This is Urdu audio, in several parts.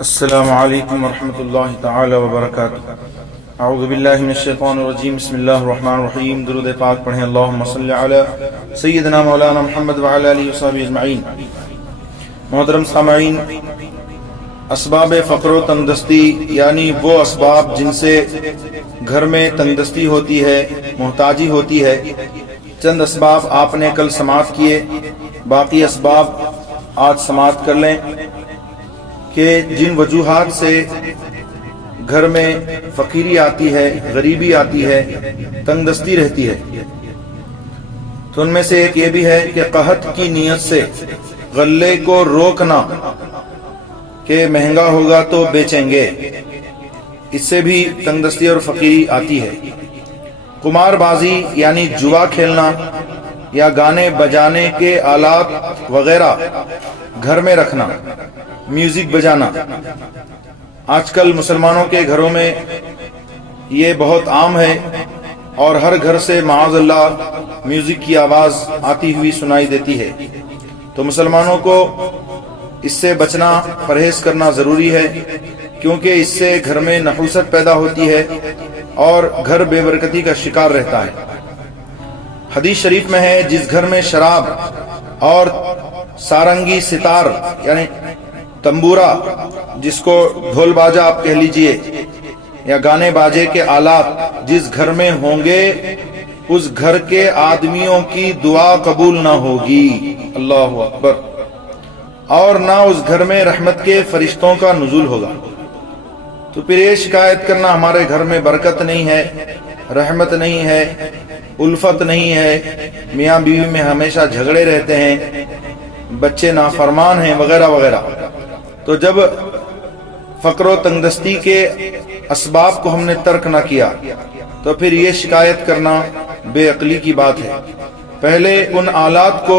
السلام علیکم ورحمۃ اللہ تعالی وبرکاتہ۔ اعوذ باللہ من الشیطان الرجیم، بسم اللہ الرحمن الرحیم۔ درود پاک پڑھیں، اللہم صلی علی سیدنا مولانا محمد وعلی آلہ وصحبہ اجمعین۔ محترم سامعین، اسباب فقر و تنگدستی یعنی وہ اسباب جن سے گھر میں تنگدستی ہوتی ہے، محتاجی ہوتی ہے، چند اسباب آپ نے کل سماعت کیے، باقی اسباب آج سماعت کر لیں کہ جن وجوہات سے گھر میں فقیری آتی ہے، غریبی آتی ہے، تنگدستی رہتی ہے۔ تو ان میں سے ایک یہ بھی ہے کہ قحط کی نیت سے غلے کو روکنا کہ مہنگا ہوگا تو بیچیں گے، اس سے بھی تنگدستی اور فقیری آتی ہے۔ قمار بازی یعنی جوا کھیلنا یا گانے بجانے کے آلات وغیرہ گھر میں رکھنا، میوزک بجانا، آج کل مسلمانوں کے گھروں میں یہ بہت عام ہے اور ہر گھر سے معاذ اللہ میوزک کی آواز آتی ہوئی سنائی دیتی ہے۔ تو مسلمانوں کو اس سے بچنا، پرہیز کرنا ضروری ہے، کیونکہ اس سے گھر میں نحوست پیدا ہوتی ہے اور گھر بے برکتی کا شکار رہتا ہے۔ حدیث شریف میں ہے، جس گھر میں شراب اور سارنگی ستار یعنی تمبورا، جس کو ڈھول باجا آپ کہہ لیجئے، یا گانے باجے کے آلات جس گھر میں ہوں گے، اس گھر کے آدمیوں کی دعا قبول نہ ہوگی، اللہ اکبر، اور نہ اس گھر میں رحمت کے فرشتوں کا نزول ہوگا۔ تو پھر یہ شکایت کرنا ہمارے گھر میں برکت نہیں ہے، رحمت نہیں ہے، الفت نہیں ہے، میاں بیوی میں ہمیشہ جھگڑے رہتے ہیں، بچے نافرمان ہیں، وغیرہ وغیرہ۔ تو جب فقر و تنگدستی کے اسباب کو ہم نے ترک نہ کیا تو پھر یہ شکایت کرنا بے عقلی کی بات ہے۔ پہلے ان آلات کو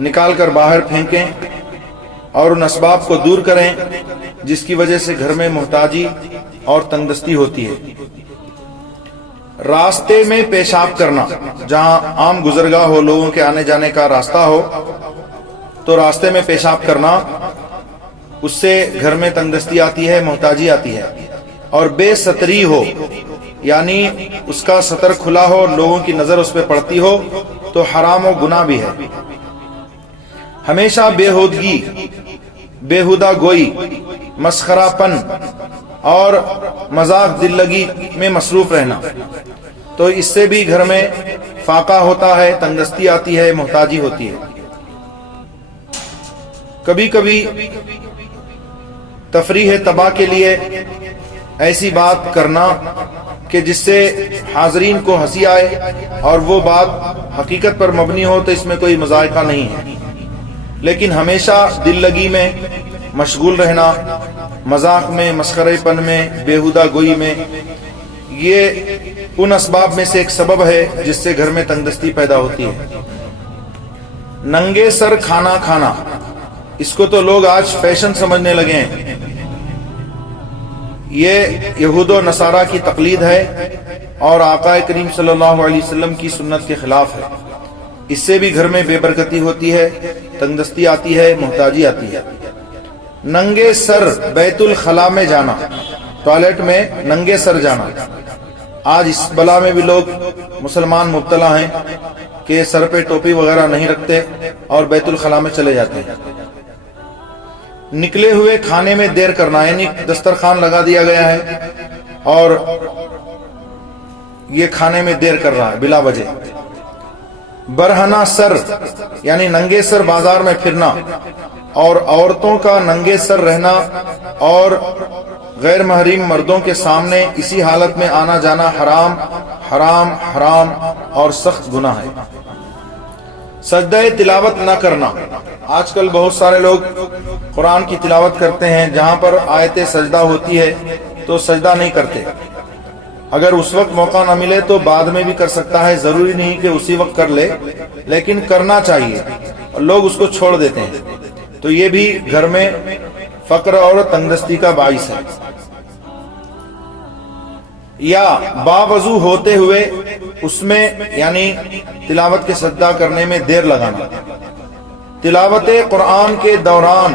نکال کر باہر پھینکیں اور ان اسباب کو دور کریں جس کی وجہ سے گھر میں محتاجی اور تنگدستی ہوتی ہے۔ راستے میں پیشاب کرنا، جہاں عام گزرگاہ ہو، لوگوں کے آنے جانے کا راستہ ہو، تو راستے میں پیشاب کرنا، اس سے گھر میں تنگدستی آتی ہے، محتاجی آتی ہے۔ اور بے ستری ہو، یعنی اس کا سطر کھلا ہو، لوگوں کی نظر اس پہ پڑتی ہو، تو حرام و گناہ بھی ہے۔ ہمیشہ بےہودگی، بےہودہ گوئی، مسخرہ پن اور مذاق دل لگی میں مصروف رہنا، تو اس سے بھی گھر میں فاقہ ہوتا ہے، تنگدستی آتی ہے، محتاجی ہوتی ہے۔ کبھی کبھی تفریح تباہ کے لیے ایسی بات کرنا کہ جس سے حاضرین کو ہنسی آئے اور وہ بات حقیقت پر مبنی ہو، تو اس میں کوئی مذائقہ نہیں ہے، لیکن ہمیشہ دل لگی میں مشغول رہنا، مذاق میں، مسخرے پن میں، بیہودہ گوئی میں، یہ ان اسباب میں سے ایک سبب ہے جس سے گھر میں تنگدستی پیدا ہوتی ہے۔ ننگے سر کھانا کھانا، اس کو تو لوگ آج فیشن سمجھنے لگے ہیں۔ یہ یہود و نصارہ کی تقلید ہے اور آقا کریم صلی اللہ علیہ وسلم کی سنت کے خلاف ہے۔ اس سے بھی گھر میں بے برکتی ہوتی ہے، تنگدستی آتی ہے، محتاجی آتی ہے۔ ننگے سر بیت الخلاء میں جانا، ٹوائلٹ میں ننگے سر جانا، آج اس بلا میں بھی لوگ مسلمان مبتلا ہیں کہ سر پہ ٹوپی وغیرہ نہیں رکھتے اور بیت الخلاء میں چلے جاتے ہیں۔ نکلے ہوئے کھانے میں دیر کرنا، یعنی دسترخوان لگا دیا گیا ہے اور یہ کھانے میں دیر کر رہا ہے بلا وجہ۔ برہنہ سر یعنی ننگے سر بازار میں پھرنا اور عورتوں کا ننگے سر رہنا اور غیر محرم مردوں کے سامنے اسی حالت میں آنا جانا حرام حرام حرام اور سخت گناہ ہے۔ سجدہ تلاوت نہ کرنا، آج کل بہت سارے لوگ قرآن کی تلاوت کرتے ہیں، جہاں پر آیت سجدہ ہوتی ہے تو سجدہ نہیں کرتے۔ اگر اس وقت موقع نہ ملے تو بعد میں بھی کر سکتا ہے، ضروری نہیں کہ اسی وقت کر لے، لیکن کرنا چاہیے، اور لوگ اس کو چھوڑ دیتے ہیں، تو یہ بھی گھر میں فقر اور تنگدستی کا باعث ہے۔ یا باوضو ہوتے ہوئے اس میں یعنی تلاوت کے سجدہ کرنے میں دیر لگانا، تلاوت قرآن کے دوران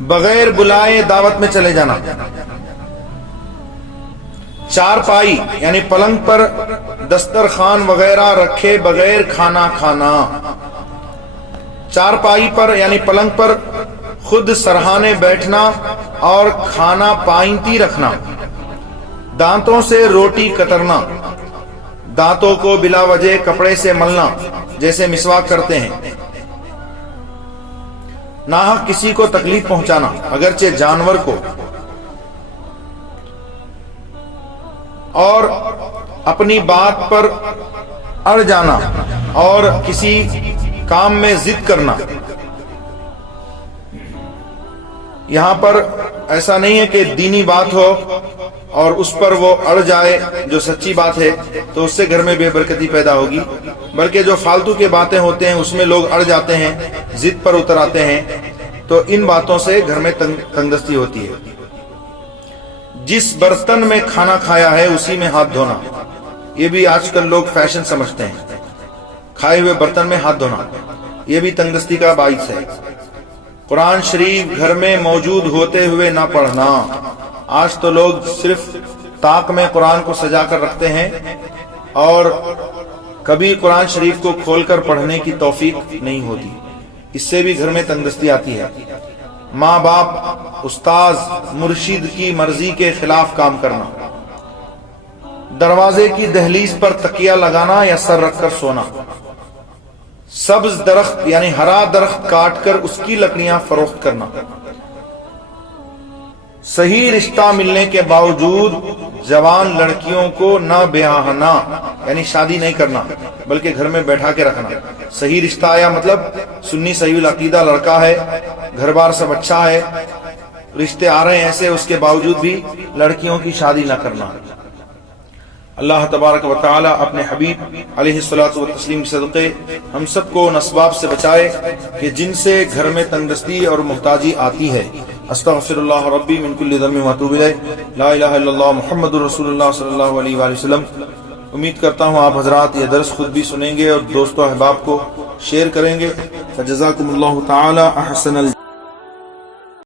بغیر بلائے دعوت میں چلے جانا، چارپائی یعنی پلنگ پر دسترخوان وغیرہ رکھے بغیر کھانا کھانا، چارپائی پر یعنی پلنگ پر خود سرہانے بیٹھنا اور کھانا پائنتی رکھنا، دانتوں سے روٹی کترنا، دانتوں کو بلا وجہ کپڑے سے ملنا جیسے مسواک کرتے ہیں، ناحق کسی کو تکلیف پہنچانا اگرچہ جانور کو، اور اپنی بات پر اڑ جانا اور کسی کام میں ضد کرنا۔ یہاں پر ایسا نہیں ہے کہ دینی بات ہو اور اس پر وہ اڑ جائے جو سچی بات ہے تو اس سے گھر میں بے برکتی پیدا ہوگی، بلکہ جو فالتو کے باتیں ہوتے ہیں اس میں لوگ اڑ جاتے ہیں، ضد پر اتر آتے ہیں، تو ان باتوں سے گھر میں تنگ دستی ہوتی ہے۔ جس برتن میں کھانا کھایا ہے اسی میں ہاتھ دھونا، یہ بھی آج کل لوگ فیشن سمجھتے ہیں، کھائے ہوئے برتن میں ہاتھ دھونا، یہ بھی تنگ دستی کا باعث ہے۔ قرآن شریف گھر میں موجود ہوتے ہوئے نہ پڑھنا، آج تو لوگ صرف طاق میں قرآن کو سجا کر رکھتے ہیں اور کبھی قرآن شریف کو کھول کر پڑھنے کی توفیق نہیں ہوتی، اس سے بھی گھر میں تنگ دستی آتی ہے۔ ماں باپ، استاذ، مرشد کی مرضی کے خلاف کام کرنا، دروازے کی دہلیز پر تکیہ لگانا یا سر رکھ کر سونا، سبز درخت یعنی ہرا درخت کاٹ کر اس کی لکڑیاں فروخت کرنا، صحیح رشتہ ملنے کے باوجود جوان لڑکیوں کو نہ بیاہنا یعنی شادی نہیں کرنا بلکہ گھر میں بیٹھا کے رکھنا۔ صحیح رشتہ آیا مطلب سنی صحیح العقیدہ لڑکا ہے، گھر بار سب اچھا ہے، رشتے آ رہے ہیں ایسے، اس کے باوجود بھی لڑکیوں کی شادی نہ کرنا۔ اللہ تبارک و تعالی اپنے حبیب علیہ الصلوۃ والتسلیم صدقے ہم سب کو ان اسباب سے بچائے کہ جن سے گھر میں تنگ دستی اور محتاجی آتی ہے۔ استغفر اللہ ربی من کل ذنب واتوب الیہ، لا الہ الا اللہ محمد رسول اللہ صلی اللہ علیہ وآلہ وسلم۔ امید کرتا ہوں آپ حضرات یہ درس خود بھی سنیں گے اور دوستوں احباب کو شیئر کریں گے۔ فجزاکم اللہ تعالی احسن